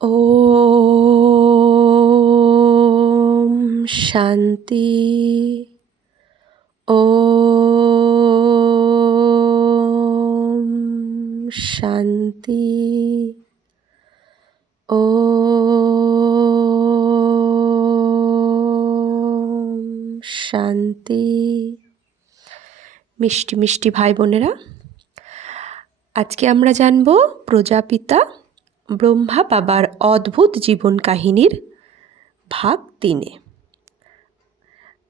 ওম শান্তি। ওম শান্তি। ওম শান্তি। মিষ্টি মিষ্টি ভাই বোনেরা, আজকে আমরা জানব প্রজাপিতা ব্রহ্মা বাবার অদ্ভুত জীবন কাহিনীর ভাগ 3।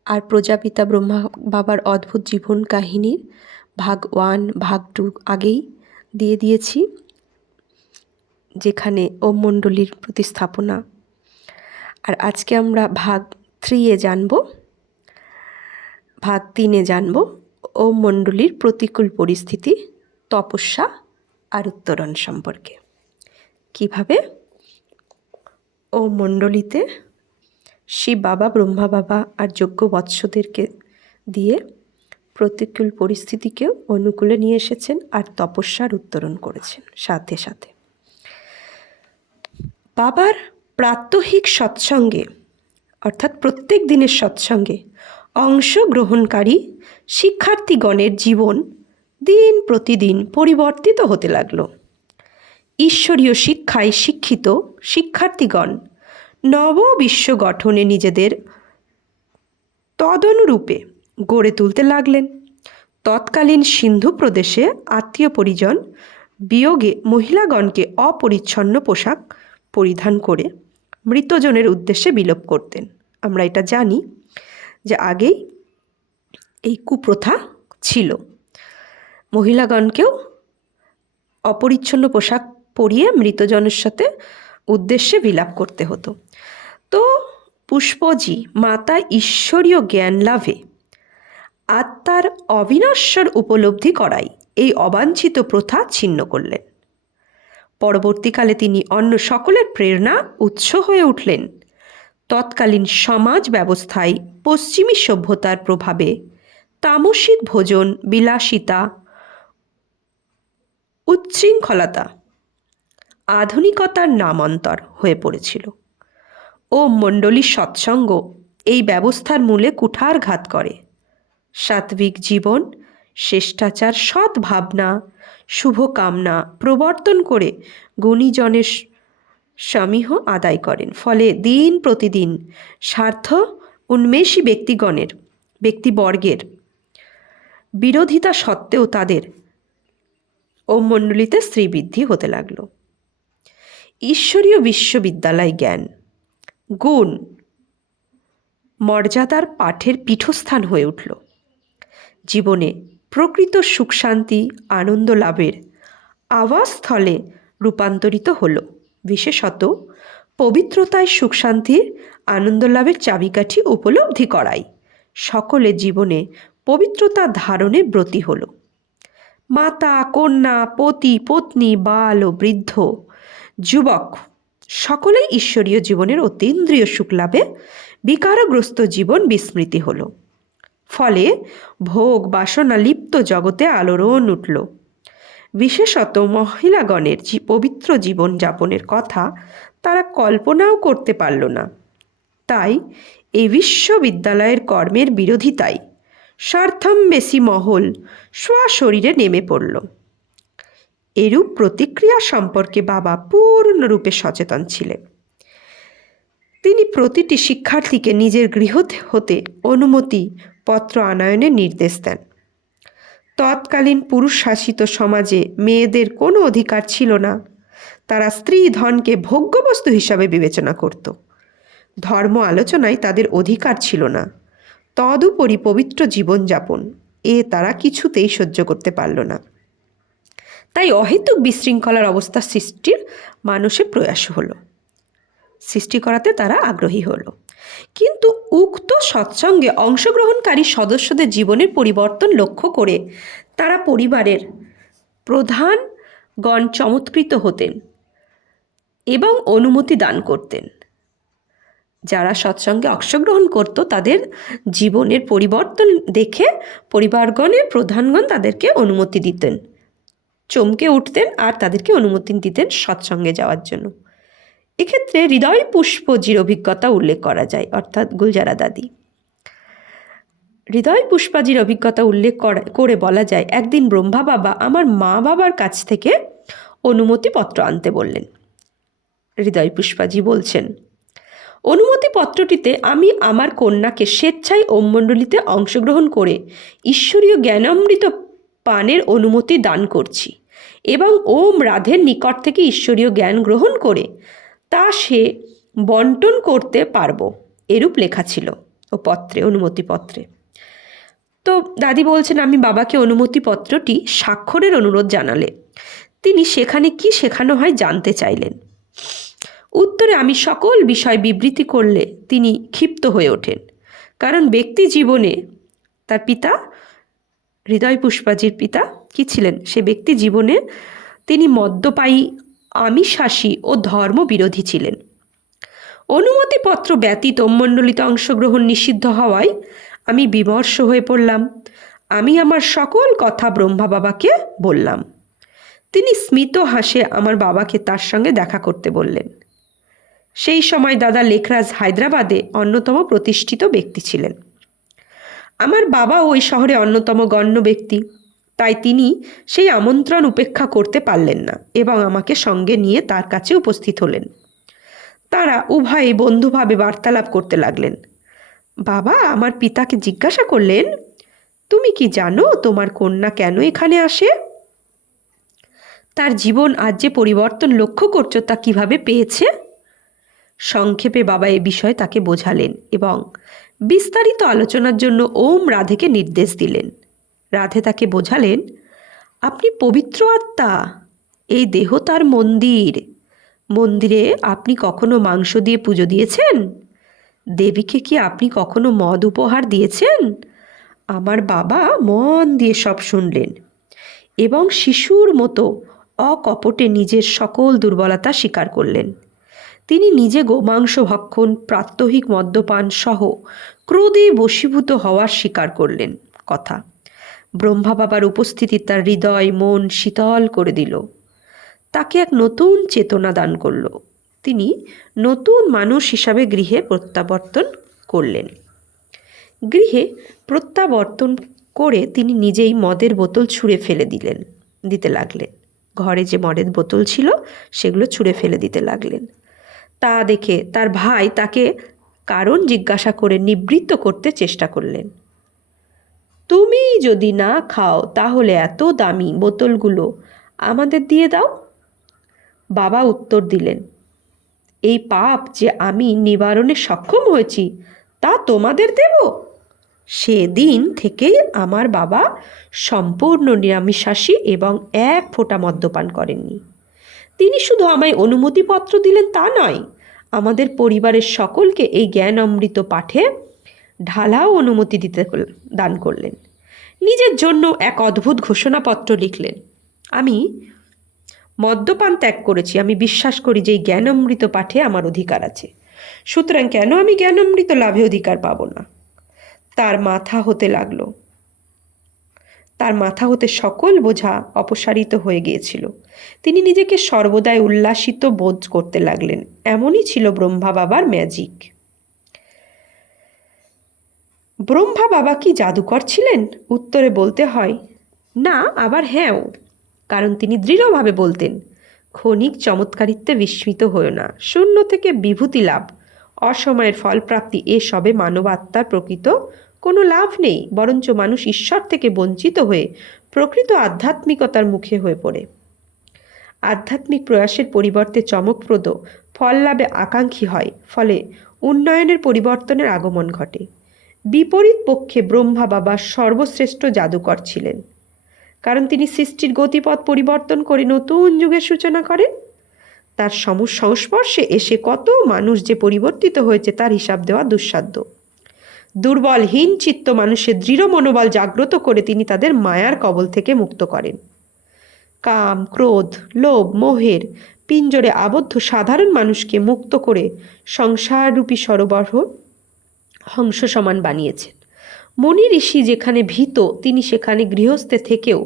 আর প্রজাপিতা ব্রহ্মা বাবার অদ্ভুত জীবন কাহিনীর ভাগ 1, ভাগ 2 আগেই দিয়ে দিয়েছি, যেখানে ওম মণ্ডলীর প্রতিস্থাপনা। আর আজকে আমরা ভাগ 3 জানব, ভাগ 3 জানব ওম মণ্ডলীর প্রতিকূল পরিস্থিতি, তপস্যা আর উত্তরণ সম্পর্কে। কিভাবে ওম মণ্ডলীতে শিব বাবা, ব্রহ্মা বাবা আর যজ্ঞ বৎসদেরকে দিয়ে প্রতিকূল পরিস্থিতিকেও অনুকূলে নিয়ে এসেছেন আর তপস্যার উত্তরণ করেছেন সাথে সাথে। বাবার প্রাত্যহিক সৎসঙ্গে অর্থাৎ প্রত্যেক দিনের সৎসঙ্গে অংশগ্রহণকারী শিক্ষার্থীগণের জীবন দিন প্রতিদিন পরিবর্তিত হতে লাগলো। ঈশ্বরীয় শিক্ষায় শিক্ষিত শিক্ষার্থীগণ নব বিশ্ব গঠনে নিজেদের তদনুরূপে গড়ে তুলতে লাগলেন। তৎকালীন সিন্ধু প্রদেশে আত্মীয় পরিজন বিয়োগে মহিলাগণকে অপরিচ্ছন্ন পোশাক পরিধান করে মৃতজনের উদ্দেশ্যে বিলোপ করতেন। আমরা এটা জানি যে আগেই এই কুপ্রথা ছিল, মহিলাগণকেও অপরিচ্ছন্ন পোশাক পরিয়ে মৃতজনের সাথে উদ্দেশ্যে বিলাপ করতে হতো। তো পুষ্পজি মাতা ঈশ্বরীয় জ্ঞান লাভে আত্মার অবিনশ্বর উপলব্ধি করাই এই অবাঞ্ছিত প্রথা ছিন্ন করলেন। পরবর্তীকালে তিনি অন্য সকলের প্রেরণা উৎস হয়ে উঠলেন। তৎকালীন সমাজ ব্যবস্থায় পশ্চিমী সভ্যতার প্রভাবে তামসিক ভোজন, বিলাসিতা, উচ্ছৃঙ্খলতা আধুনিকতার নামান্তর হয়ে পড়েছিল। ওম মণ্ডলীর সৎসঙ্গ এই ব্যবস্থার মূলে কুঠারঘাত করে। সাত্বিক জীবন, শ্রেষ্টাচার, সৎ ভাবনা, শুভকামনা প্রবর্তন করে গুণীজনের সমীহ আদায় করেন। ফলে দিন প্রতিদিন স্বার্থ উন্মেষী ব্যক্তিবর্গের বিরোধিতা সত্ত্বেও তাদের ওম মণ্ডলীতে শ্রীবৃদ্ধি হতে লাগলো। ঈশ্বরীয় বিশ্ববিদ্যালয় জ্ঞান গুণ মর্যাদার পাঠের পীঠস্থান হয়ে উঠল। জীবনে প্রকৃত সুখ শান্তি আনন্দ লাভের আবাসস্থলে রূপান্তরিত হল। বিশেষত পবিত্রতায় সুখ শান্তির আনন্দ লাভের চাবিকাঠি উপলব্ধি করাই সকলে জীবনে পবিত্রতা ধারণে ব্রতী হল। মাতা, কন্যা, পতি, পত্নী, বাল ও বৃদ্ধ, যুবক সকলেই ঈশ্বরীয় জীবনের অতীন্দ্রিয় সুখ লাভে বিকারগ্রস্ত জীবন বিস্মৃতি হল। ফলে ভোগ বাসনা লিপ্ত জগতে আলোড়ন উঠল। বিশেষত মহিলাগণের পবিত্র জীবন যাপনের কথা তারা কল্পনাও করতে পারল না। তাই এই বিশ্ববিদ্যালয়ের কর্মের বিরোধিতায় স্বার্থম্বেশী মহল স্বশরীরে নেমে পড়ল। এরূপ প্রতিক্রিয়া সম্পর্কে বাবা পূর্ণরূপে সচেতন ছিলেন। তিনি প্রতিটি শিক্ষার্থীকে নিজের গৃহ হতে অনুমতি পত্র আনয়নের নির্দেশ দেন। তৎকালীন পুরুষ শাসিত সমাজে মেয়েদের কোনো অধিকার ছিল না। তারা স্ত্রী ধনকে ভোগ্যবস্তু হিসাবে বিবেচনা করত। ধর্ম আলোচনায় তাদের অধিকার ছিল না। তদুপরি পবিত্র জীবনযাপন তারা কিছুতেই সহ্য করতে পারল না। তাই অহেতুক বিশৃঙ্খলার অবস্থা সৃষ্টির মানুষের প্রয়াস হলো, সৃষ্টি করাতে তারা আগ্রহী হলো। কিন্তু উক্ত সৎসঙ্গে অংশগ্রহণকারী সদস্যদের জীবনের পরিবর্তন লক্ষ্য করে তারা পরিবারের প্রধানগণ চমৎকৃত হতেন এবং অনুমতি দান করতেন। যারা সৎসঙ্গে অংশগ্রহণ করত তাদের জীবনের পরিবর্তন দেখে পরিবারগণের প্রধানগণ তাদেরকে অনুমতি দিতেন, চমকে উঠতেন আর তাদেরকে অনুমতি দিতেন সৎসঙ্গে যাওয়ার জন্য। এক্ষেত্রে হৃদয় পুষ্পজির অভিজ্ঞতা উল্লেখ করা যায়, অর্থাৎ গুলজারা দাদি। হৃদয় পুষ্পাজির অভিজ্ঞতা উল্লেখ করে বলা যায়, একদিন ব্রহ্মা বাবা আমার মা বাবার কাছ থেকে অনুমতিপত্র আনতে বললেন। হৃদয় পুষ্পাজি বলছেন, অনুমতিপত্রটিতে আমি আমার কন্যাকে স্বেচ্ছায় ওম মণ্ডলীতে অংশগ্রহণ করে ঈশ্বরীয় জ্ঞানামৃত পানের অনুমতি দান করছি এবং ওম রাধের নিকট থেকে ঈশ্বরীয় জ্ঞান গ্রহণ করে তা সে বন্টন করতে পারব, এরূপ লেখা ছিল ও পত্রে, অনুমতিপত্রে। তো দাদি বলছেন, আমি বাবাকে অনুমতিপত্রটি স্বাক্ষরের অনুরোধ জানালে তিনি সেখানে কি শেখানো হয় জানতে চাইলেন। উত্তরে আমি সকল বিষয় বিবৃতি করলে তিনি ক্ষিপ্ত হয়ে ওঠেন, কারণ ব্যক্তি জীবনে তার পিতা, হৃদয় পুষ্পাজির পিতা কি ছিলেন, সে ব্যক্তি জীবনে তিনি মদ্যপায়ী, আমিষাসী ও ধর্মবিরোধী ছিলেন। অনুমতিপত্র ব্যতীত ওম মণ্ডলীতে অংশগ্রহণ নিষিদ্ধ হওয়ায় আমি বিমর্ষ হয়ে পড়লাম। আমি আমার সকল কথা ব্রহ্মা বাবাকে বললাম। তিনি স্মিত হাসে আমার বাবাকে তার সঙ্গে দেখা করতে বললেন। সেই সময় দাদা লেখরাজ হায়দ্রাবাদে অন্যতম প্রতিষ্ঠিত ব্যক্তি ছিলেন। আমার বাবা ওই শহরে অন্যতম গণ্য ব্যক্তি, তাই তিনি সেই আমন্ত্রণ উপেক্ষা করতে পারলেন না এবং আমাকে সঙ্গে নিয়ে তার কাছে উপস্থিত হলেন। তারা উভয়ে বন্ধুভাবে বার্তালাপ করতে লাগলেন। বাবা আমার পিতাকে জিজ্ঞাসা করলেন, তুমি কি জানো তোমার কন্যা কেন এখানে আসে? তার জীবন আজ যে পরিবর্তন লক্ষ্য করছো তা কিভাবে পেয়েছে? সংক্ষেপে বাবা এ বিষয়ে তাকে বোঝালেন এবং বিস্তারিত আলোচনার জন্য ওম রাধেকে নির্দেশ দিলেন। রাধে তাকে বোঝালেন, আপনি পবিত্র আত্মা, এই দেহ তার মন্দির। মন্দিরে আপনি কখনো মাংস দিয়ে পুজো দিয়েছেন? দেবীকে কি আপনি কখনো মদ উপহার দিয়েছেন? আমার বাবা মন দিয়ে সব শুনলেন এবং শিশুর মতো অকপটে নিজের সকল দুর্বলতা স্বীকার করলেন। তিনি নিজে গোমাংস ভক্ষণ, প্রাত্যহিক মদ্যপান সহ ক্রোধে বশীভূত হওয়ার স্বীকার করলেন। কথা ব্রহ্মা বাবার উপস্থিতি তার হৃদয় মন শীতল করে দিল, তাকে এক নতুন চেতনা দান করল। তিনি নতুন মানুষ হিসাবে গৃহে প্রত্যাবর্তন করলেন। গৃহে প্রত্যাবর্তন করে তিনি নিজেই মদের বোতল ছুঁড়ে ফেলে দিতে লাগলেন। ঘরে যে মদের বোতল ছিল সেগুলো ছুঁড়ে ফেলে দিতে লাগলেন। তা দেখে তার ভাই তাকে কারণ জিজ্ঞাসা করে নিবৃত্ত করতে চেষ্টা করলেন। তুমি যদি না খাও তাহলে এত দামি বোতলগুলো আমাদের দিয়ে দাও। বাবা উত্তর দিলেন, এই পাপ যে আমি নিবারণে সক্ষম হয়েছি তা তোমাদের দেব? সেদিন থেকেই আমার বাবা সম্পূর্ণ নিরামিষাশী এবং এক ফোঁটা মদ্যপান করেননি। তিনি শুধু আমায় অনুমতিপত্র দিলেন তা নয়, আমাদের পরিবারের সকলকে এই জ্ঞান অমৃত পাঠে ঢালাও অনুমতি দান করলেন। নিজের জন্য এক অদ্ভুত ঘোষণাপত্র লিখলেন, আমি মদ্যপান ত্যাগ করেছি। আমি বিশ্বাস করি যে এই জ্ঞান অমৃত পাঠে আমার অধিকার আছে, সুতরাং কেন আমি জ্ঞান অমৃত লাভে অধিকার পাব না? তার মাথা হতে সকল বোঝা অপসারিত হয়ে গিয়েছিল। তিনি নিজেকে সর্বদাই উল্লাসিত বোধ করতে লাগলেন। এমনই ছিল ব্রহ্মা বাবার ম্যাজিক। ব্রহ্মা বাবা কি জাদুকর ছিলেন? উত্তরে বলতে হয় না, আবার হ্যাঁও, কারণ তিনি দৃঢ়ভাবে বলতেন, ক্ষণিক চমৎকারিত্বে বিস্মিত হয়েও না, শূন্য থেকে বিভূতি লাভ, অসময়ের ফলপ্রাপ্তি, এসবে মানব আত্মার প্রকৃত কোনো লাভ নেই, বরঞ্চ মানুষ ঈশ্বর থেকে বঞ্চিত হয়ে প্রকৃত আধ্যাত্মিকতার মুখে হয়ে পড়ে। আধ্যাত্মিক প্রয়াসের পরিবর্তে চমকপ্রদ ফল লাভে আকাঙ্ক্ষী হয়, ফলে উন্নয়নের পরিবর্তনের আগমন ঘটে। বিপরীত পক্ষে ব্রহ্মা বাবা সর্বশ্রেষ্ঠ জাদুকর ছিলেন, কারণ তিনি সৃষ্টির গতিপথ পরিবর্তন করে নতুন যুগের সূচনা করেন। তার সংস্পর্শে এসে কত মানুষ যে পরিবর্তিত হয়েছে তার হিসাব দেওয়া দুঃসাধ্য। দুর্বল হীন চিত্ত মানুষের দৃঢ় মনোবল জাগ্রত করে তিনি তাদের মায়ার কবল থেকে মুক্ত করেন। কাম, ক্রোধ, লোভ, মোহের পিঞ্জরে আবদ্ধ সাধারণ মানুষকে মুক্ত করে সংসাররূপী সরোবর হংস সমান বানিয়েছেন। মুনি ঋষি যেখানে ভীত, তিনি সেখানে গৃহস্থে থেকেও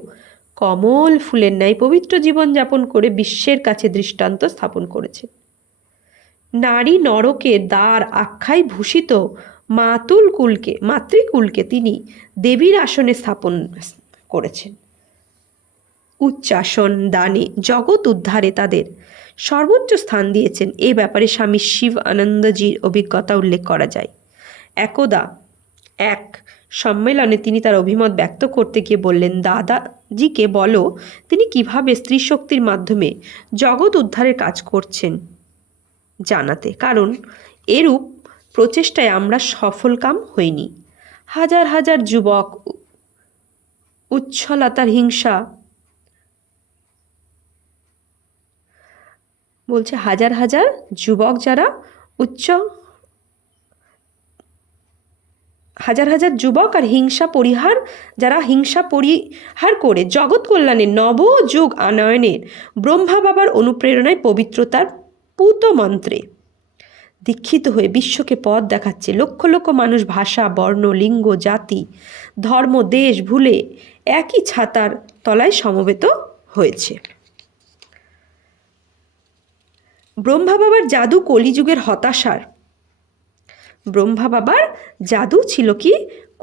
কমল ফুলের ন্যায় পবিত্র জীবনযাপন করে বিশ্বের কাছে দৃষ্টান্ত স্থাপন করেছেন। নারী নরকের দ্বার আখ্যায় ভূষিত মাতৃকুলকে তিনি দেবীর আসনে স্থাপন করেছেন। উচ্চাসন দানে জগৎ উদ্ধারে তাদের সর্বোচ্চ স্থান দিয়েছেন। এ ব্যাপারে স্বামী শিব আনন্দজির অভিজ্ঞতা উল্লেখ করা যায়। একদা এক সম্মেলনে তিনি তার অভিমত ব্যক্ত করতে গিয়ে বললেন, দাদাজিকে বলো তিনি কিভাবে স্ত্রী শক্তির মাধ্যমে জগৎ উদ্ধারের কাজ করছেন জানাতে, কারণ এরূপ প্রচেষ্টায় আমরা সফলকাম হইনি। হাজার হাজার যুবক উচ্ছলতার হিংসা বলছে, হাজার হাজার যুবক যারা হাজার হাজার যুবক আর যারা হিংসা পরিহার করে জগৎ কল্যাণের নবযুগ আনয়নের ব্রহ্মা বাবার অনুপ্রেরণায় পবিত্রতার পূত মন্ত্রে দীক্ষিত হয়ে বিশ্বকে পথ দেখাচ্ছে। লক্ষ লক্ষ মানুষ ভাষা, বর্ণ, লিঙ্গ, জাতি, ধর্ম, দেশ ভুলে একই ছাতার তলায় সমবেত হয়েছে। ব্রহ্মা বাবার জাদু কলিযুগের ব্রহ্মা বাবার জাদু ছিল কি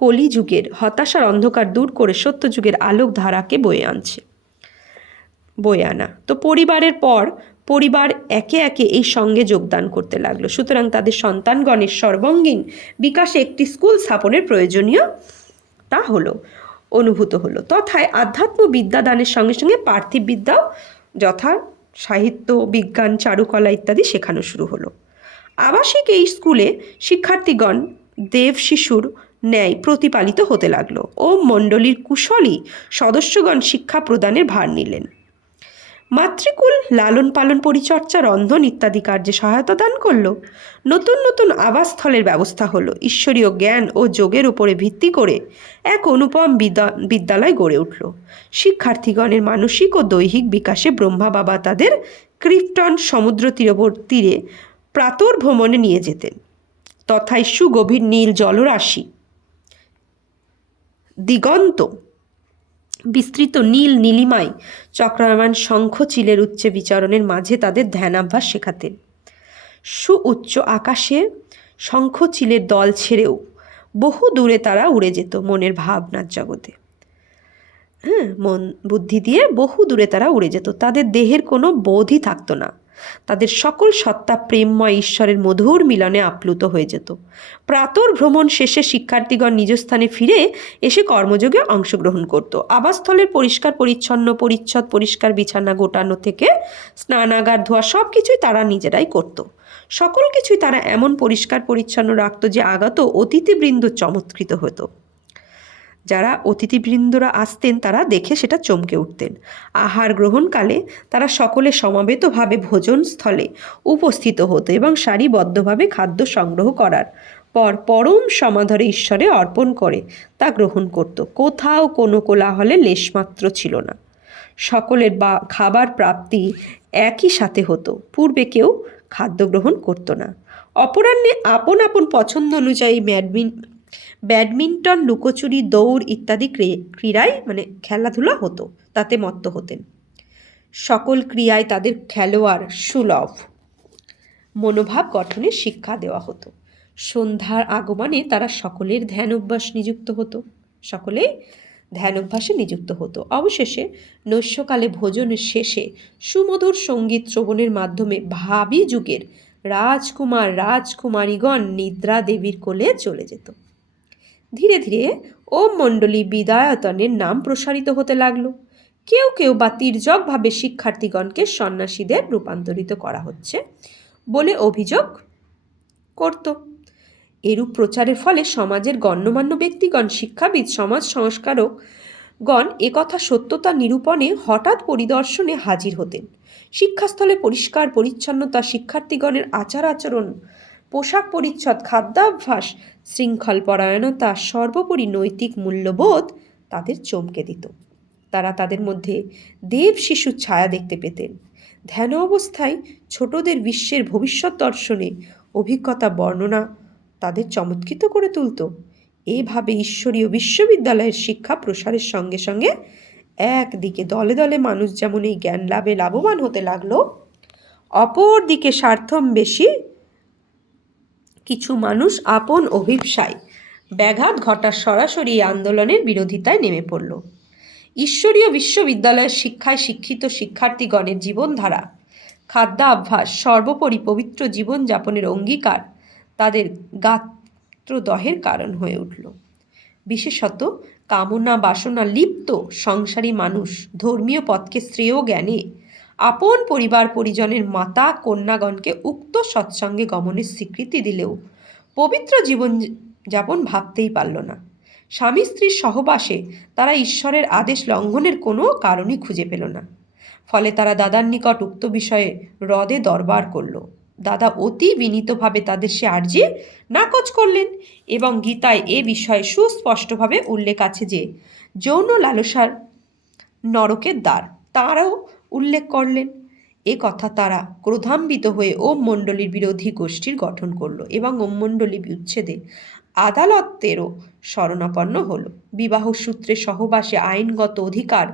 কলিযুগের হতাশার অন্ধকার দূর করে সত্যযুগের আলোক ধারাকে বয়ে আনা। তো পরিবার একে একে এই সঙ্গে যোগদান করতে লাগলো। সুতরাং তাদের সন্তানগণের সর্বাঙ্গীন বিকাশে একটি স্কুল স্থাপনের প্রয়োজনীয়তা অনুভূত হলো। তথায় আধ্যাত্ম বিদ্যাদানের সঙ্গে সঙ্গে পার্থিব বিদ্যাও, যথা সাহিত্য, বিজ্ঞান, চারুকলা ইত্যাদি শেখানো শুরু হলো। আবাসিক এই স্কুলে শিক্ষার্থীগণ দেব শিশুর ন্যায় প্রতিপালিত হতে লাগলো। মণ্ডলীর কুশলী সদস্যগণ শিক্ষা প্রদানের ভার নিলেন। মাতৃকুল লালন পালন, পরিচর্যা, রন্ধন ইত্যাদি কার্যে সহায়তা দান করলো। নতুন নতুন আবাসস্থলের ব্যবস্থা হলো। ঈশ্বরীয় জ্ঞান ও যোগের উপরে ভিত্তি করে এক অনুপম বিদ্যালয় গড়ে উঠল। শিক্ষার্থীগণের মানসিক ও দৈহিক বিকাশে ব্রহ্মা বাবা তাদের ক্রিপ্টন সমুদ্র তীরে প্রাতর ভ্রমণে নিয়ে যেতেন। তথায় সুগভীর নীল জলরাশি, দিগন্ত বিস্তৃত নীল নীলিমায় চক্রায়মান শঙ্খ চিলের উচ্চে বিচরণের মাঝে তাদের ধ্যানাভ্যাস শেখাতেন। সুউচ্চ আকাশে শঙ্খ চিলের দল ছেড়েও বহু দূরে তারা উড়ে যেত মনের ভাবনার জগতে। মন বুদ্ধি দিয়ে বহু দূরে তারা উড়ে যেত। তাদের দেহের কোনো বোধই থাকতো না। তাদের সকল সত্তা প্রেমময় ঈশ্বরের মধুর মিলনে আপ্লুত হয়ে যেত। প্রাতর ভ্রমণ শেষে শিক্ষার্থীগণ নিজ স্থানে ফিরে এসে কর্মযোগে অংশগ্রহণ করত। আবাসস্থলের পরিচ্ছদ পরিষ্কার বিছানা গোটানো থেকে স্নানাগার ধোয়া সব কিছুই তারা নিজেরাই করত। সকল কিছুই তারা এমন পরিষ্কার পরিচ্ছন্ন রাখত যে আগত অতিথিবৃন্দ চমৎকৃত হতো। যারা অতিথিবৃন্দরা আসতেন তারা দেখে সেটা চমকে উঠতেন। আহার গ্রহণকালে তারা সকলে সমাবেতভাবে ভোজনস্থলে উপস্থিত হতো এবং সারিবদ্ধভাবে খাদ্য সংগ্রহ করার পর পরম সমাদরে ঈশ্বরে অর্পণ করে তা গ্রহণ করত। কোথাও কোনো কোলাহলে লেশমাত্র ছিল না। সকলের খাবার প্রাপ্তি একই সাথে হতো। পূর্বে কেউ খাদ্য গ্রহণ করতো না। অপরাহ্নে আপন আপন পছন্দ অনুযায়ী ব্যাডমিন্টন, লুকোচুরি, দৌড় ইত্যাদি ক্রীড়ায় খেলাধুলা হতো, তাতে মত্ত হতেন। সকল ক্রিয়ায় তাদের খেলোয়াড় সুলভ মনোভাব গঠনের শিক্ষা দেওয়া হতো। সন্ধ্যার আগমনে তারা সকলেই ধ্যান অভ্যাসে নিযুক্ত হতো। অবশেষে নৈশকালে ভোজনের শেষে সুমধুর সঙ্গীত শ্রবণের মাধ্যমে ভাবী যুগের রাজকুমারীগণ নিদ্রা দেবীর কোলে চলে যেত। ধীরে ধীরে ওম মণ্ডলী বিদায়তনের নাম প্রসারিত হতে লাগলো। কেউ বা তির্যকভাবে শিক্ষার্থীগণকে সন্ন্যাসীদের রূপান্তরিত করা হচ্ছে বলে অভিযোগ করত। এরূপ প্রচারের ফলে সমাজের গণ্যমান্য ব্যক্তিগণ, শিক্ষাবিদ, সমাজ সংস্কারকগণ একথা সত্যতা নিরূপণে হঠাৎ পরিদর্শনে হাজির হতেন। শিক্ষাস্থলে পরিষ্কার পরিচ্ছন্নতা, শিক্ষার্থীগণের আচার আচরণ, পোশাক পরিচ্ছদ, খাদ্যাভ্যাস, শৃঙ্খল পরায়ণতা, সর্বোপরি নৈতিক মূল্যবোধ তাদের চমকে দিত। তারা তাদের মধ্যে দেব শিশুর ছায়া দেখতে পেতেন। ধ্যান অবস্থায় ছোটদের বিশ্বের ভবিষ্যৎ দর্শনে অভিজ্ঞতা বর্ণনা তাদের চমৎকৃত করে তুলত। এইভাবে ঈশ্বরীয় বিশ্ববিদ্যালয়ের শিক্ষা প্রসারের সঙ্গে সঙ্গে একদিকে দলে দলে মানুষ যেমন এই জ্ঞান লাভে লাভবান হতে লাগলো, অপর দিকে স্বার্থন্বেষী কিছু মানুষ আপন অভিপ্সায় ব্যাঘাত ঘটার সরাসরি এই আন্দোলনের বিরোধিতায় নেমে পড়ল। ঈশ্বরীয় বিশ্ববিদ্যালয়ের শিক্ষায় শিক্ষিত শিক্ষার্থীগণের জীবনধারা, খাদ্যাভ্যাস, সর্বোপরি পবিত্র জীবনযাপনের অঙ্গীকার তাদের গাত্রদহের কারণ হয়ে উঠল। বিশেষত কামনা বাসনা লিপ্ত সংসারী মানুষ ধর্মীয় পথকে শ্রেয় জ্ঞানে আপন পরিবার পরিজনের মাতা কন্যাগণকে উক্ত সৎসঙ্গে গমনের স্বীকৃতি দিলেও পবিত্র জীবন যাপন ভাবতেই পারল না। স্বামী স্ত্রীর সহবাসে তারা ঈশ্বরের আদেশ লঙ্ঘনের কোনো কারণই খুঁজে পেল না। ফলে তারা দাদার নিকট উক্ত বিষয়ে হ্রদে দরবার করল। দাদা অতি বিনীতভাবে তাদের সে আর্জি নাকচ করলেন এবং গীতায় এ বিষয়ে সুস্পষ্টভাবে উল্লেখ আছে যে যৌন লালসার নরকের দ্বার তাঁরাও উল্লেখ করলেন। এ কথা তারা ক্রোধান্বিত হয়ে ওম মণ্ডলীর বিরোধী গোষ্ঠীর গঠন করল এবং ওম মণ্ডলী বিচ্ছেদে আদালতেরও শরণাপন্ন হল। বিবাহ সূত্রে সহবাসে আইনগত অধিকার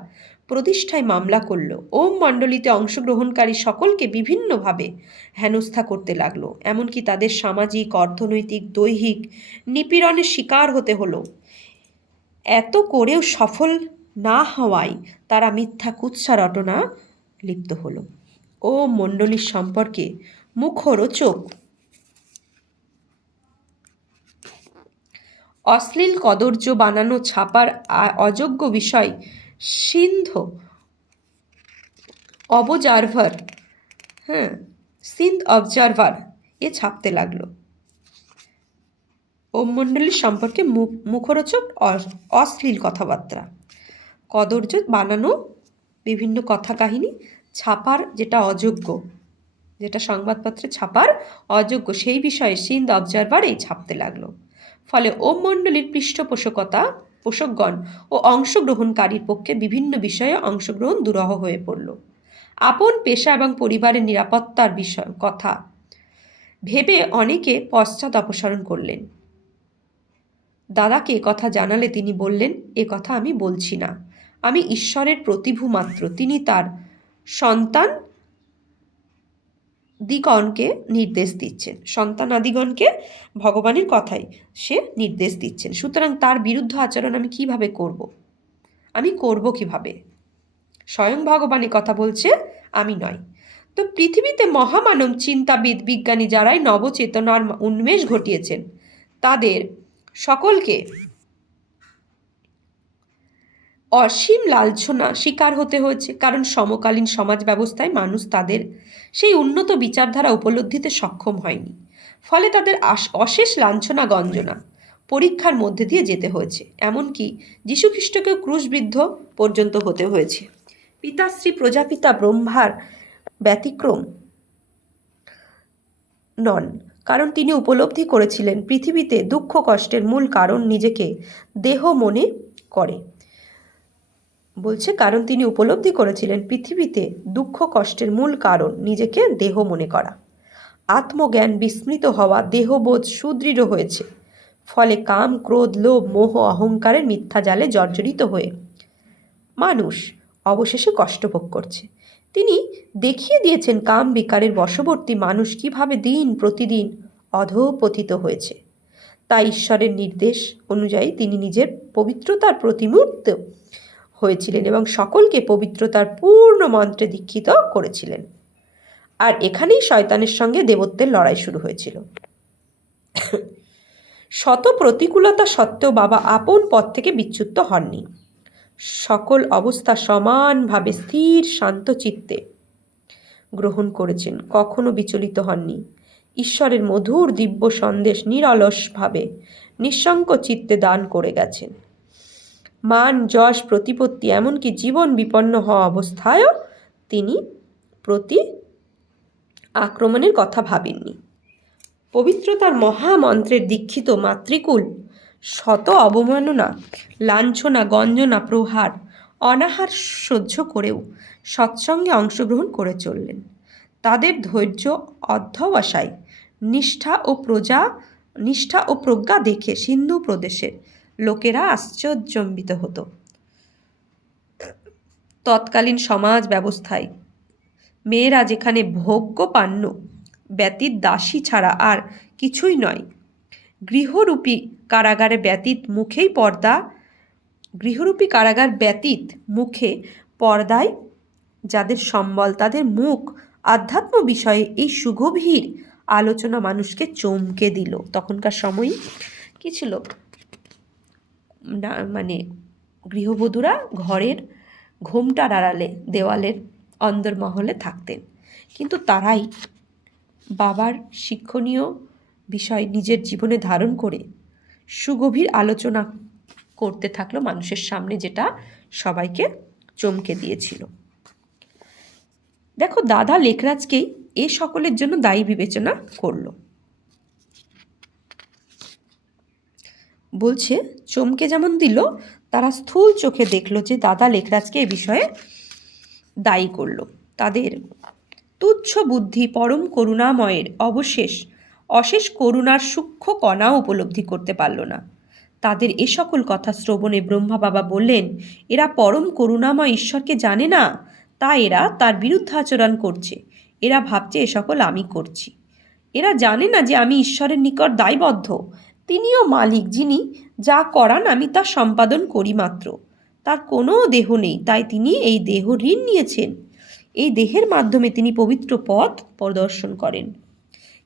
প্রতিষ্ঠায় মামলা করল। ওম মণ্ডলীতে অংশগ্রহণকারী সকলকে বিভিন্নভাবে হেনস্থা করতে লাগলো, এমনকি তাদের সামাজিক, অর্থনৈতিক, দৈহিক নিপীড়নের শিকার হতে হলো। এত করেও সফল না হওয়ায় তারা মিথ্যা কুৎসা রটনা লিপ্ত হলো। ওম মণ্ডলীর সম্পর্কে মুখরোচক অশ্লীল কদর্য বানানো ছাপার অযোগ্য বিষয় সিন্ধ অবজারভার এ ছাপতে লাগলো। ওম মণ্ডলীর সম্পর্কে মুখরোচক অশ্লীল কথাবার্তা, কদর্য বানানো বিভিন্ন কথা কাহিনী ছাপার যেটা অযোগ্য, যেটা সংবাদপত্রে ছাপার অযোগ্য, সেই বিষয়ে সিন্ধ অবজারভার এই ছাপতে লাগলো। ফলে ওম মণ্ডলীর পৃষ্ঠপোষকগণ ও অংশগ্রহণকারীর পক্ষে বিভিন্ন বিষয়ে অংশগ্রহণ দুরূহ হয়ে পড়ল। আপন পেশা এবং পরিবারের নিরাপত্তার বিষয় কথা ভেবে অনেকে পশ্চাৎ অপসারণ করলেন। দাদাকে কথা জানালে তিনি বললেন, এ কথা আমি বলছি না, আমি ঈশ্বরের প্রতিভু মাত্র। তিনি তার সন্তান দিগণকে নির্দেশ দিচ্ছেন, সন্তানাদিগণকে ভগবানের কথাই সে নির্দেশ দিচ্ছেন। সুতরাং তার বিরুদ্ধ আচরণ আমি কিভাবে করব? আমি করব কিভাবে? স্বয়ং ভগবানের কথা বলছে, আমি নয়। তো পৃথিবীতে মহামানব চিন্তাবিদ বিজ্ঞানী যারাই নবচেতনার উন্মেষ ঘটিয়েছেন তাদের সকলকে অসীম লাঞ্ছনা শিকার হতে হয়েছে, কারণ সমকালীন সমাজ ব্যবস্থায় মানুষ তাদের সেই উন্নত বিচারধারা উপলব্ধিতে সক্ষম হয়নি। ফলে তাদের অশেষ লাঞ্ছনা গঞ্জনা পরীক্ষার মধ্যে দিয়ে যেতে হয়েছে, এমনকি যীশুখ্রিস্টকেও ক্রুশবিদ্ধ পর্যন্ত হতে হয়েছে। পিতাশ্রী প্রজাপিতা ব্রহ্মার ব্যতিক্রম নন, কারণ তিনি উপলব্ধি করেছিলেন পৃথিবীতে দুঃখ কষ্টের মূল কারণ নিজেকে দেহ মনে করে। কারণ তিনি উপলব্ধি করেছিলেন পৃথিবীতে দুঃখ কষ্টের মূল কারণ নিজেকে দেহ মনে করা। আত্মজ্ঞান বিস্মৃত হওয়া, দেহবোধ সুদৃঢ় হয়েছে। ফলে কাম, ক্রোধ, লোভ, মোহ, অহংকারের মিথ্যা জালে জর্জরিত হয়ে মানুষ অবশেষে কষ্ট ভোগ করছে। তিনি দেখিয়ে দিয়েছেন কাম বিকারের বশবর্তী মানুষ কিভাবে দিন প্রতিদিন অধঃপতিত হয়েছে। তাই ঈশ্বরের নির্দেশ অনুযায়ী তিনি নিজের পবিত্রতার প্রতিমূর্ত হয়েছিলেন এবং সকলকে পবিত্রতার পূর্ণ মন্ত্রে দীক্ষিত করেছিলেন। আর এখানেই শয়তানের সঙ্গে দেবত্বের লড়াই শুরু হয়েছিল। শত প্রতিকূলতা সত্ত্বেও বাবা আপন পথ থেকে বিচ্যুত হননি। সকল অবস্থা সমানভাবে স্থির শান্ত চিত্তে গ্রহণ করেছেন, কখনো বিচলিত হননি। ঈশ্বরের মধুর দিব্য সন্দেশ নিরলসভাবে নিঃসঙ্ক চিত্তে দান করে গেছেন। মান, যশ, প্রতিপত্তি, এমনকি জীবন বিপন্ন হওয়া অবস্থায়ও তিনি প্রতি আক্রমণের কথা ভাবেননি। পবিত্রতার মহামন্ত্রের দীক্ষিত মাতৃকুল শত অবমাননা, লাঞ্ছনা, গঞ্জনা, প্রহার, অনাহার সহ্য করেও সৎসঙ্গে অংশগ্রহণ করে চললেন। তাদের ধৈর্য, অধ্যবসায়, নিষ্ঠা ও প্রজ্ঞা দেখে সিন্ধু প্রদেশের লোকেরা আশ্চর্যান্বিত হতো। তৎকালীন সমাজ ব্যবস্থায় মেয়েরা যেখানে ভোগ্যপান্য ব্যতীত দাসী ছাড়া আর কিছুই নয়। গৃহরূপী কারাগারে ব্যতীত মুখেই পর্দা গৃহরূপী কারাগার ব্যতীত মুখে পর্দায় যাদের সম্বল, তাদের মুখ আধ্যাত্ম বিষয়ে এই সুগভীর আলোচনা মানুষকে চমকে দিল। তখনকার সময় কি ছিল না, মানে গৃহবধূরা ঘরের ঘোমটার আড়ালে দেওয়ালের অন্দরমহলে থাকতেন, কিন্তু তারাই বাবার শিক্ষণীয় বিষয় নিজের জীবনে ধারণ করে সুগভীর আলোচনা করতে থাকলো মানুষের সামনে, যেটা সবাইকে চমকে দিয়েছিল। দেখো, দাদা লেখরাজকেই এ সকলের জন্য দায়ী বিবেচনা করলো। বলছে, চমকে যেমন দিল, তারা স্থূল চোখে দেখলো যে দাদা লেখরাজকে এ বিষয়ে দায়ী করলো। তাদের তুচ্ছ বুদ্ধি পরম করুণাময়ের অশেষ করুণার সূক্ষ্ম কণাও উপলব্ধি করতে পারল না। তাদের এ সকল কথা শ্রবণে ব্রহ্মা বাবা বললেন, এরা পরম করুণাময় ঈশ্বরকে জানে না, তাই এরা তার বিরুদ্ধাচরণ করছে। এরা ভাবছে এ সকল আমি করছি। এরা জানে না যে আমি ঈশ্বরের নিকট দায়বদ্ধ। তিনিও মালিক, যিনি যা করান আমি তা সম্পাদন করি মাত্র। তার কোনো দেহ নেই, তাই তিনি এই দেহ ঋণ নিয়েছেন। এই দেহের মাধ্যমে তিনি পবিত্র পথ প্রদর্শন করেন।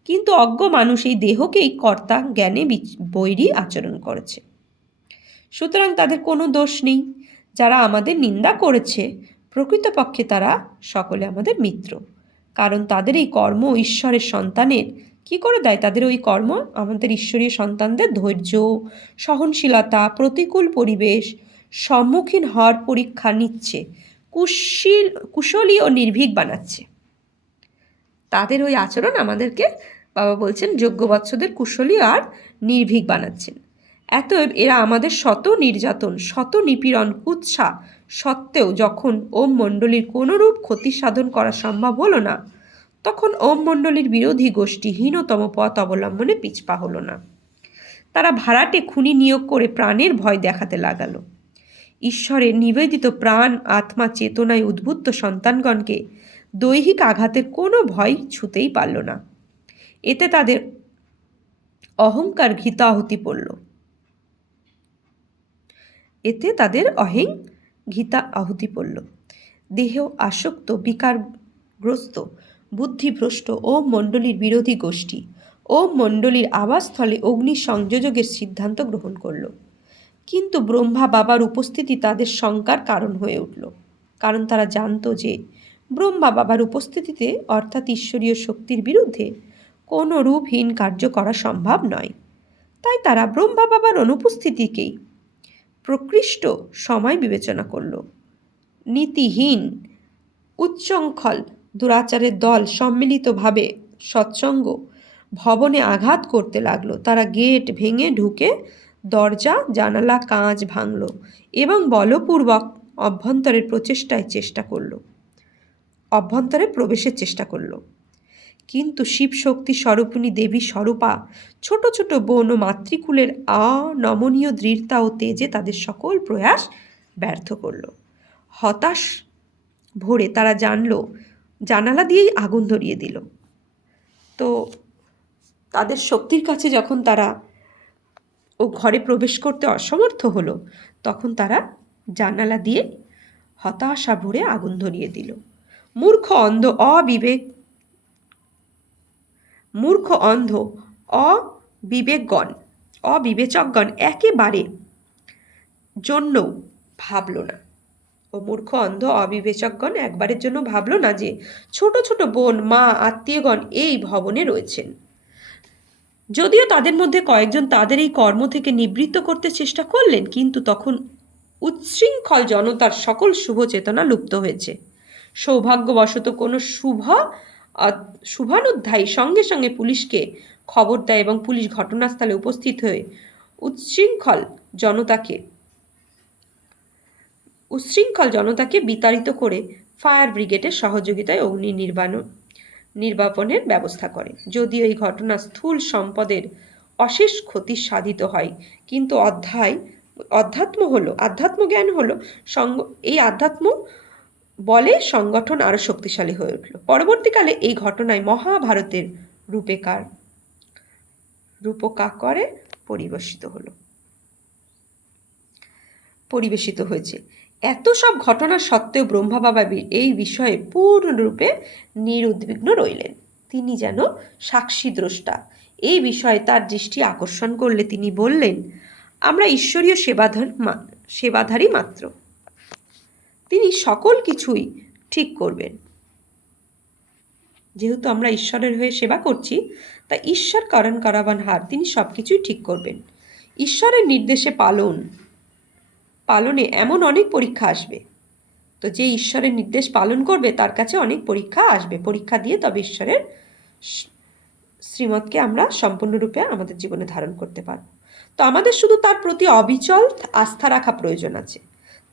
কিন্তু অজ্ঞ মানুষ এই দেহকেই কর্তা জ্ঞানে বৈরী আচরণ করেছে। সুতরাং তাদের কোনো দোষ নেই। যারা আমাদের নিন্দা করেছে, প্রকৃতপক্ষে তারা সকলে আমাদের মিত্র, কারণ তাদের এই কর্ম ঈশ্বরের সন্তানের কি করে দেয়? তাদের ওই কর্ম আমাদের ঈশ্বরীয় সন্তানদের ধৈর্য, সহনশীলতা, প্রতিকূল পরিবেশ সম্মুখীন হওয়ার পরীক্ষা নিচ্ছে, কুশলী ও নির্ভীক বানাচ্ছে। তাদের ওই আচরণ আমাদেরকে বাবা বলছেন যজ্ঞবৎসদের কুশলী আর নির্ভীক বানাচ্ছেন। এতএব এরা আমাদের শত নির্যাতন, শত নিপীড়ন, কুৎসা সত্ত্বেও যখন ওম মণ্ডলীর কোনোরূপ ক্ষতি সাধন করা সম্ভব হলো না, তখন ওম মণ্ডলীর বিরোধী গোষ্ঠী হীনতম পথ অবলম্বনে পিছপা হলো না। তারা ভাড়াটে খুনি নিয়োগ করে প্রাণের ভয় দেখাতে লাগালো। ঈশ্বরের নিবেদিত প্রাণ, আত্মা, চেতনায় উদ্বুদ্ধ সন্তানগণকে দৈহিক আঘাতের কোনো ভয় ছুতেই পারল না। এতে তাদের অহংকার ঘৃতাহুতি পড়ল। দেহ আসক্ত, বিকারগ্রস্ত, বুদ্ধিভ্রষ্ট ওম মণ্ডলীর বিরোধী গোষ্ঠী ওম মণ্ডলীর আবাসস্থলে অগ্নি সংযোজকের সিদ্ধান্ত গ্রহণ করল। কিন্তু ব্রহ্মা বাবার উপস্থিতি তাদের শঙ্কার কারণ হয়ে উঠল, কারণ তারা জানত যে ব্রহ্মা বাবার উপস্থিতিতে অর্থাৎ ঈশ্বরীয় শক্তির বিরুদ্ধে কোনো রূপহীন কার্য করা সম্ভব নয়। তাই তারা ব্রহ্মা বাবার অনুপস্থিতিকেই প্রকৃষ্ট সময় বিবেচনা করল। নীতিহীন, উচ্ছৃঙ্খল দুরাচারের দল সম্মিলিতভাবে সৎসঙ্গ ভবনে আঘাত করতে লাগলো। তারা গেট ভেঙে ঢুকে দরজা জানালা কাঁচ ভাঙল এবং বলপূর্বক অভ্যন্তরে প্রবেশের চেষ্টা করল। কিন্তু শিব শক্তি স্বরূপিণী দেবী স্বরূপা ছোট ছোট বোন ও মাতৃকুলের অনমনীয় দৃঢ়তা ও তেজে তাদের সকল প্রয়াস ব্যর্থ করল। হতাশ ভরে তারা জানালা দিয়েই আগুন ধরিয়ে দিল। তো তাদের শক্তির কাছে যখন তারা ঘরে প্রবেশ করতে অসমর্থ হলো, তখন তারা জানালা দিয়ে হতাশা ভরে আগুন ধরিয়ে দিল। মূর্খ অন্ধ অবিবেচকগণ একেবারে জন্য ভাবল না। মূর্খ অন্ধ অবিবেচকগণ একবারের জন্য ভাবল না যে ছোট ছোট বোন, মা, আত্মীয়গণ এই ভবনে রয়েছেন। যদিও তাদের মধ্যে কয়েকজন তাদের এই কর্ম থেকে নিবৃত্ত করতে চেষ্টা করলেন, কিন্তু তখন উচ্ছৃঙ্খল জনতার সকল শুভ চেতনা লুপ্ত হয়েছে। সৌভাগ্যবশত কোনো শুভানুধ্যায়ী সঙ্গে সঙ্গে পুলিশকে খবর দেয় এবং পুলিশ ঘটনাস্থলে উপস্থিত হয়ে উচ্ছৃঙ্খল জনতাকে বিতাড়িত করে ফায়ার ব্রিগেডের সহযোগিতায় অগ্নি নির্বাপনের ব্যবস্থা করে। যদিও এই ঘটনা স্থূল সম্পদের অশেষ ক্ষতি সাধিত হয়, কিন্তু আধ্যাত্ম জ্ঞান হলো এই আধ্যাত্ম বলে সংগঠন আরো শক্তিশালী হয়ে উঠল। পরবর্তীকালে এই ঘটনায় মহাভারতের রূপকারে পরিবেশিত হয়েছে। এত সব ঘটনা সত্ত্বেও ব্রহ্মা বাবা এই বিষয়ে পূর্ণরূপে নিরুদ্বিগ্ন রইলেন। তিনি যেন সাক্ষী দ্রষ্টা। এই বিষয়ে তার দৃষ্টি আকর্ষণ করলে তিনি বললেন, আমরা ঈশ্বরীয় সেবাধারী মাত্র, তিনি সকল কিছুই ঠিক করবেন। যেহেতু আমরা ঈশ্বরের হয়ে সেবা করছি, তা ঈশ্বর করণ করাবান হার, তিনি সব কিছুই ঠিক করবেন। ঈশ্বরের নির্দেশে পালনে এমন অনেক পরীক্ষা আসবে। তো যে ঈশ্বরের নির্দেশ পালন করবে তার কাছে অনেক পরীক্ষা আসবে। পরীক্ষা দিয়ে তবে ঈশ্বরের শ্রীমতকে আমরা সম্পূর্ণরূপে আমাদের জীবনে ধারণ করতে পারব। তো আমাদের শুধু তার প্রতি অবিচল আস্থা রাখা প্রয়োজন আছে।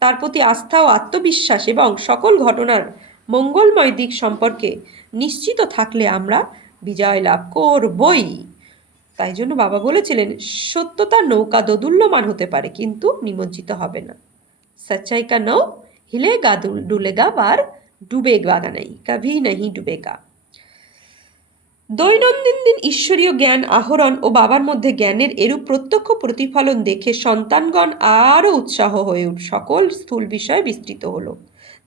তার প্রতি আস্থা ও আত্মবিশ্বাস এবং সকল ঘটনার মঙ্গলময় দিক সম্পর্কে নিশ্চিত থাকলে আমরা বিজয় লাভ করবই। তাই জন্য বাবা বলেছিলেন, সত্যতার নৌকা দোদুল্যমান হতে পারে কিন্তু নিমজ্জিত হবে না। সচ্চাই কা নৌ হিলেগা ডুলেগা বার ডুবেগা নাই, কভি নাহি ডুবেগা। দৈনন্দিন ঈশ্বরীয় জ্ঞান আহরণ ও বাবার মধ্যে জ্ঞানের এরূপ প্রত্যক্ষ প্রতিফলন দেখে সন্তানগণ আরও উৎসাহ হয়ে সকল স্থূল বিষয়ে বিস্তৃত হলো।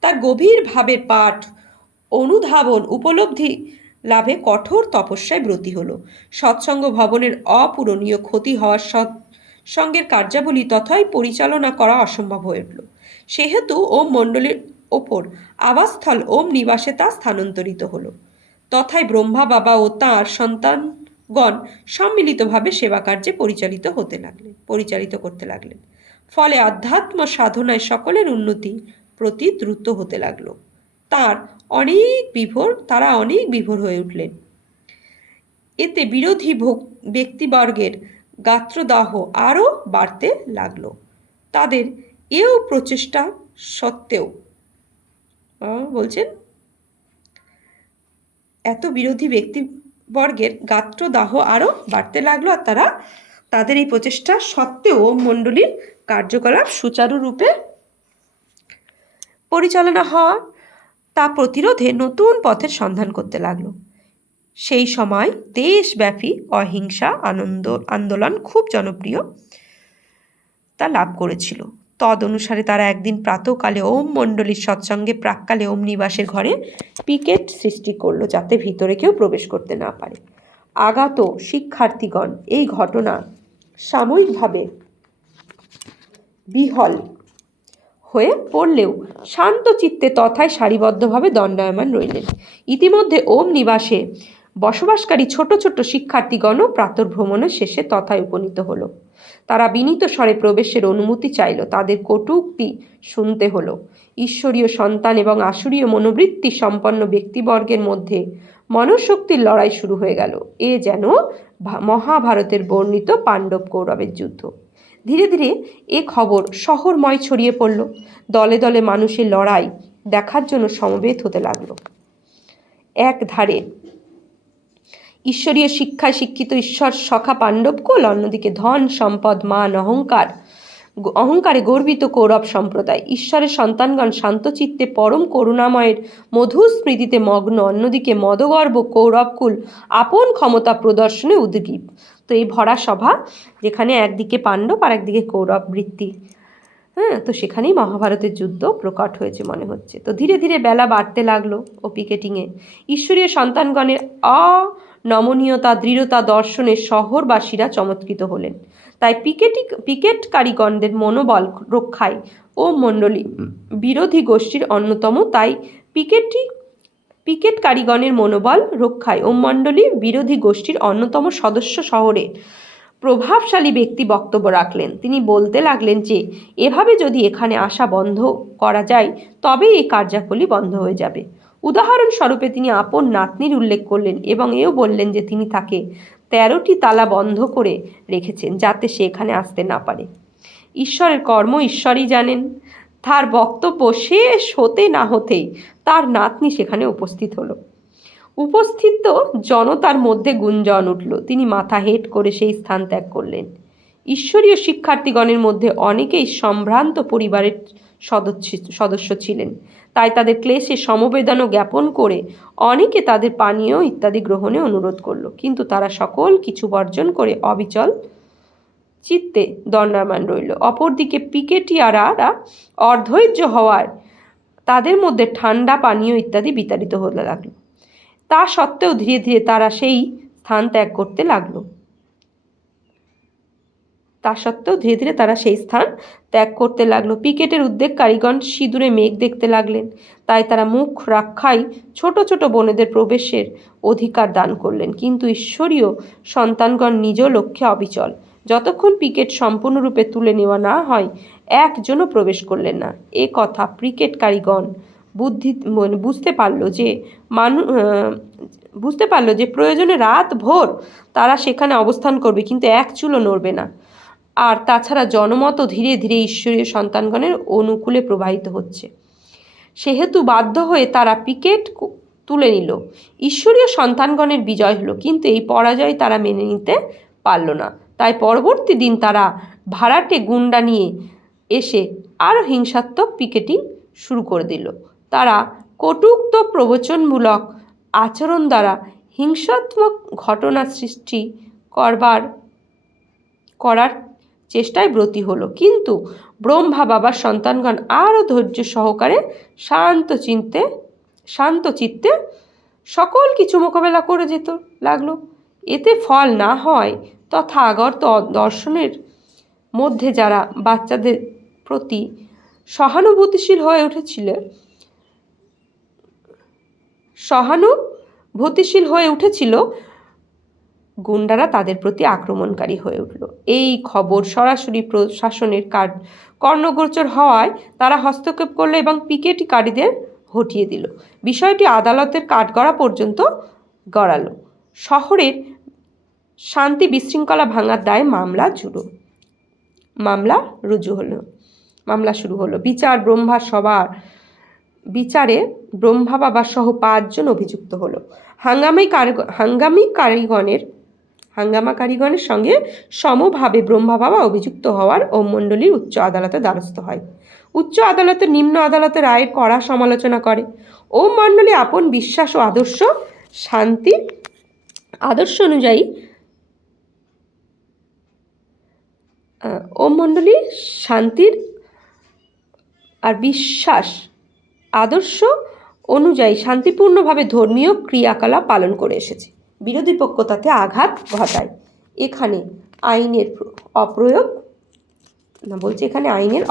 তার গভীর ভাবের পাঠ, অনুধাবন, উপলব্ধি লাভে কঠোর তপস্যায় ব্রতী হলো। সৎসঙ্গ ভবনের অপূরণীয় ক্ষতি হওয়ার সৎসঙ্গের কার্যাবলী তথায় পরিচালনা করা অসম্ভব হয়ে উঠল। সেহেতু ওম মণ্ডলীর ওপর আবাসস্থল ওম নিবাসে তা স্থানান্তরিত হলো। তথায় ব্রহ্মা বাবা ও তাঁর সন্তানগণ সম্মিলিতভাবে সেবা কার্যে পরিচালিত করতে লাগলেন। ফলে আধ্যাত্ম সাধনায় সকলের উন্নতি প্রতি দ্রুত হতে লাগলো। তারা অনেক বিভোর হয়ে উঠলেন। এতে বিরোধী ব্যক্তিবর্গের গাত্রদাহ আরও বাড়তে লাগলো। তাদের এও প্রচেষ্টা সত্ত্বেও বলছেন, এত বিরোধী ব্যক্তিবর্গের গাত্রদাহ আরও বাড়তে লাগলো, আর তাদের এই প্রচেষ্টা সত্ত্বেও ওম মণ্ডলীর কার্যকলাপ সুচারুরূপে পরিচালনা হওয়া তা প্রতিরোধে নতুন পথের সন্ধান করতে লাগলো। সেই সময় দেশব্যাপী অহিংসা আন্দোলন খুব জনপ্রিয়তা লাভ করেছিল। তদ অনুসারে তারা একদিন প্রাতঃকালে ওম মণ্ডলীর সৎসঙ্গে প্রাক্কালে ওম নিবাসের ঘরে পিকেট সৃষ্টি করলো, যাতে ভিতরে কেউ প্রবেশ করতে না পারে। আগত শিক্ষার্থীগণ এই ঘটনা সাময়িকভাবে বিহ্বল হয়ে পড়লেও শান্ত চিত্তে তথায় সারিবদ্ধভাবে দণ্ডায়মান রইলেন। ইতিমধ্যে ওম নিবাসে বসবাসকারী ছোট ছোট শিক্ষার্থীগণও প্রাতর্ভ্রমণের শেষে তথায় উপনীত হলো। তারা বিনীত স্বরে প্রবেশের অনুমতি চাইল। তাদের কটূক্তি শুনতে হলো। ঈশ্বরীয় সন্তান এবং আসুরীয় মনোবৃত্তি সম্পন্ন ব্যক্তিবর্গের মধ্যে মনশক্তির লড়াই শুরু হয়ে গেল। এ যেন মহাভারতের বর্ণিত পাণ্ডব কৌরবের যুদ্ধ। ধীরে ধীরে এ খবর শহরময় ছড়িয়ে পড়ল। দলে দলে মানুষের লড়াই দেখার জন্য সমবেত হতে লাগলো। এক ধারে ঈশ্বরীয় শিক্ষায় শিক্ষিত ঈশ্বর সখা পাণ্ডবকুল, অন্যদিকে ধন সম্পদ মান অহংকারে গর্বিত কৌরব সম্প্রদায়। ঈশ্বরের সন্তানগণ শান্তচিত্তে পরম করুণাময়ের মধুর স্মৃতিতে মগ্ন, অন্যদিকে মদগর্ব কৌরবকুল আপন ক্ষমতা প্রদর্শনে উদ্গ্রীব। তো এই ভরা সভা, যেখানে একদিকে পাণ্ডব আর একদিকে কৌরব বৃত্তি, তো সেখানেই মহাভারতের যুদ্ধ প্রকট হয়েছে মনে হচ্ছে। তো ধীরে ধীরে বেলা বাড়তে লাগলো ও পিকেটিংয়ে ঈশ্বরীয় সন্তানগণের অনমনীয়তা দৃঢ়তা দর্শনে শহরবাসীরা চমৎকৃত হলেন। তাই পিকেটকারীগণদের মনোবল রক্ষায় ওম মণ্ডলী বিরোধী গোষ্ঠীর অন্যতম পিকেটকারীগণের মনোবল রক্ষায় ওম মণ্ডলী বিরোধী গোষ্ঠীর অন্যতম সদস্য শহরে প্রভাবশালী ব্যক্তি বক্তব্য রাখলেন। তিনি বলতে লাগলেন যে এভাবে যদি এখানে আসা বন্ধ করা যায় তবে এই কার্যাবলী বন্ধ হয়ে যাবে। উদাহরণস্বরূপে তিনি আপন নাতনির উল্লেখ করলেন এবং এও বললেন যে তিনি তাকে 13টি তালা বন্ধ করে রেখেছেন যাতে সে এখানে আসতে না পারে। ঈশ্বরের কর্ম ঈশ্বরই জানেন। তার বক্তব্য শেষ হতে না হতেই তার নাতনি সেখানে উপস্থিত হলো। উপস্থিত জনতার মধ্যে গুঞ্জন উঠল। তিনি মাথা হেঁট করে সেই স্থান ত্যাগ করলেন। ঈশ্বরীয় শিক্ষার্থীগণের মধ্যে অনেকেই সম্ভ্রান্ত পরিবারের সদস্য ছিলেন। তাই তাদের ক্লেশে সমবেদনা জ্ঞাপন করে অনেকে তাদের পানীয় ইত্যাদি গ্রহণে অনুরোধ করল, কিন্তু তারা সকল কিছু বর্জন করে অবিচল চিত্তে দণ্ডায়মান রইল। অপরদিকে পিকেটিয়াররা অধৈর্য হওয়ায় তাদের মধ্যে ঠান্ডা পানীয় ইত্যাদি বিতাড়িত হতে লাগলো। তা সত্ত্বেও ধীরে ধীরে তারা সেই স্থান ত্যাগ করতে লাগলো। পিকেটের উদ্বেগকারীগণ সিঁদুরে মেঘ দেখতে লাগলেন। তাই তারা মুখ রক্ষায় ছোট ছোট বোনেদের প্রবেশের অধিকার দান করলেন, কিন্তু ঈশ্বরীয় সন্তানগণ নিজ লক্ষ্যে অবিচল। যতক্ষণ পিকেট সম্পূর্ণরূপে তুলে নেওয়া না হয়, একজনও প্রবেশ করলেন না। এ কথা পিকেটকারীগণ বুঝতে পারল যে প্রয়োজনে রাত ভোর তারা সেখানে অবস্থান করবে, কিন্তু এক চুলও নড়বে না। আর তাছাড়া জনমত ধীরে ধীরে ঈশ্বরীয় সন্তানগণের অনুকূলে প্রবাহিত হচ্ছে, সেহেতু বাধ্য হয়ে তারা পিকেট তুলে নিল। ঈশ্বরীয় সন্তানগণের বিজয় হলো, কিন্তু এই পরাজয় তারা মেনে নিতে পারল না। তাই পরবর্তী দিন তারা ভাড়াটে গুন্ডা নিয়ে এসে আরও হিংসাত্মক পিকেটিং শুরু করে দিল। তারা কটূক্ত প্রবচনমূলক আচরণ দ্বারা হিংসাত্মক ঘটনা সৃষ্টি করার চেষ্টায় ব্রতী হলো, কিন্তু ব্রহ্মা বাবার সন্তানগণ আরও ধৈর্য সহকারে শান্ত চিত্তে সকল কিছু মোকাবেলা করে যেত লাগলো। এতে ফল না হয় তথা আগত দর্শনের মধ্যে যারা বাচ্চাদের প্রতি সহানুভূতিশীল হয়ে উঠেছিল, গুন্ডারা তাদের প্রতি আক্রমণকারী হয়ে উঠল। এই খবর সরাসরি প্রশাসনের কর্ণগোচর হওয়ায় তারা হস্তক্ষেপ করলো এবং পিকেটকারীদের হটিয়ে দিল। বিষয়টি আদালতের কাঠগড়া পর্যন্ত গড়ালো। শহরের শান্তি বিশৃঙ্খলা ভাঙার দায়ে মামলা শুরু হলো। বিচারে ব্রহ্মা বাবা সহ 5 জন অভিযুক্ত হলো। হাঙ্গামাকারীগণের সঙ্গে সমভাবে ব্রহ্মা বাবা অভিযুক্ত হওয়ার ওম মণ্ডলীর উচ্চ আদালতে দ্বারস্থ হয়। উচ্চ আদালতে নিম্ন আদালতের রায়ের কড়া সমালোচনা করে। ওম মণ্ডলী আপন বিশ্বাস ও আদর্শ অনুযায়ী শান্তিপূর্ণভাবে ধর্মীয় ক্রিয়াকলাপ পালন করে এসেছে। বিরোধী পক্ষ তাতে আঘাত ঘটায়। এখানে আইনের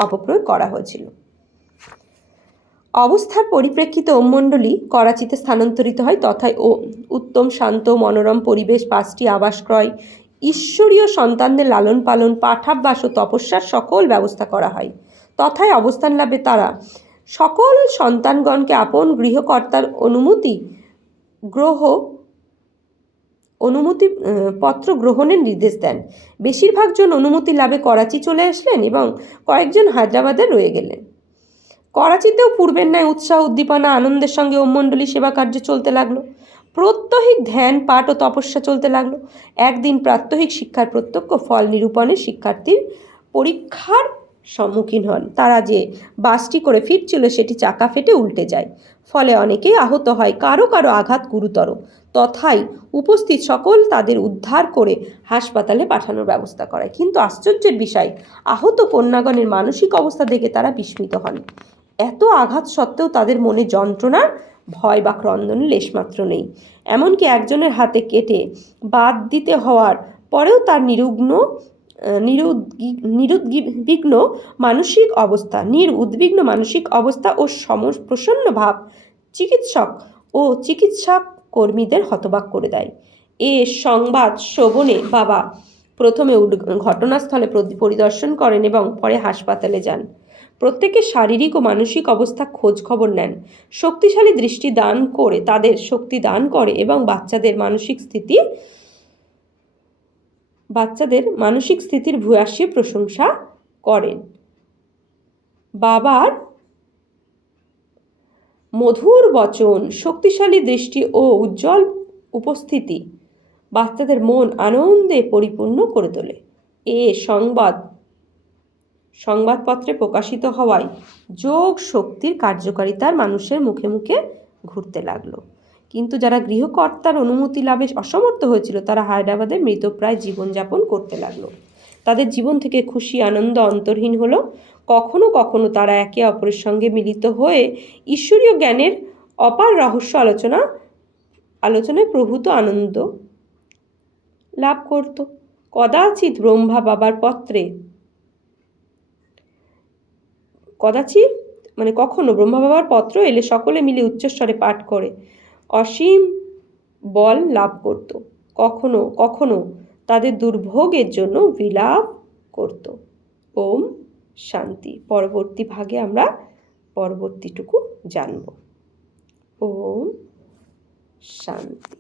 অপপ্রয়োগ করা হয়েছিল। অবস্থার পরিপ্রেক্ষিতে ওম মণ্ডলী করাচিতে স্থানান্তরিত হয়। তথায় উত্তম শান্ত মনোরম পরিবেশ, 5টি আবাস ক্রয়, ঈশ্বরীয় সন্তানদের লালন পালন, পাঠাভ্যাস ও তপস্যার সকল ব্যবস্থা করা হয়। তথায় অবস্থান লাভে তারা সকল সন্তানগণকে আপন গৃহকর্তার অনুমতি পত্র গ্রহণের নির্দেশ দেন। বেশিরভাগ জন অনুমতি লাভে করাচি চলে আসলেন এবং কয়েকজন হায়দ্রাবাদে রয়ে গেলেন। করাচিতেও পূর্বের ন্যায় উৎসাহ উদ্দীপনা আনন্দের সঙ্গে ওম মণ্ডলী সেবা কার্য চলতে লাগলো। প্রত্যহিক ধ্যান পাঠ ও তপস্যা চলতে লাগলো। একদিন প্রাত্যহিক শিক্ষার প্রত্যক্ষ ফল নিরূপণে শিক্ষার্থীর পরীক্ষার সম্মুখীন হন। তারা যে বাসটি করে ফিরছিল সেটি চাকা ফেটে উল্টে যায়, ফলে অনেকেই আহত হয়, কারো আঘাত গুরুতর। তথায় উপস্থিত সকল তাদের উদ্ধার করে হাসপাতালে পাঠানোর ব্যবস্থা করায়। কিন্তু আশ্চর্যের বিষয়, আহত কন্যাগণের মানসিক অবস্থা দেখে তারা বিস্মিত হন। এত আঘাত সত্ত্বেও তাদের মনে যন্ত্রণার ভয় বা ক্রন্দনের লেশমাত্র নেই। এমনকি একজনের হাতে কেটে বাদ দিতে হওয়ার পরেও তার নিরুদ্বিগ্ন মানসিক অবস্থা ও প্রসন্ন ভাব চিকিৎসক কর্মীদের হতবাক করে দেয়। এ সংবাদ শ্রবণে বাবা প্রথমে ঘটনাস্থলে পরিদর্শন করেন এবং পরে হাসপাতালে যান। প্রত্যেকের শারীরিক ও মানসিক অবস্থা খোঁজ খবর নেন। শক্তিশালী দৃষ্টি তাদের শক্তি দান করে এবং বাচ্চাদের মানসিক স্থিতির ভূয়সী প্রশংসা করেন। বাবার মধুর বচন, শক্তিশালী দৃষ্টি ও উজ্জ্বল উপস্থিতি বাচ্চাদের মন আনন্দে পরিপূর্ণ করে তোলে। এ সংবাদ সংবাদপত্রে প্রকাশিত হওয়ায় যোগ শক্তির কার্যকারিতার মানুষের মুখে মুখে ঘুরতে লাগলো। কিন্তু যারা গৃহকর্তার অনুমতি লাভে অসমর্থ হয়েছিল তারা হায়দ্রাবাদে মৃতপ্রায় জীবনযাপন করতে লাগলো। তাদের জীবন থেকে খুশি আনন্দ অন্তর্হীন হলো। কখনো কখনো তারা একে অপরের সঙ্গে মিলিত হয়ে ঈশ্বরীয় জ্ঞানের অপার রহস্য আলোচনায় প্রভূত আনন্দ লাভ করত। কদাচিৎ ব্রহ্মা বাবার পত্রে কখনো ব্রহ্মা বাবার পত্র এলে সকলে মিলে উচ্চস্বরে পাঠ করে অসীম বল লাভ করত। কখনো কখনো তাদের দুর্ভোগের জন্য বিলাপ করত। ওম শান্তি। পরবর্তী ভাগে আমরা পরবর্তীটুকু জানব। ওম শান্তি।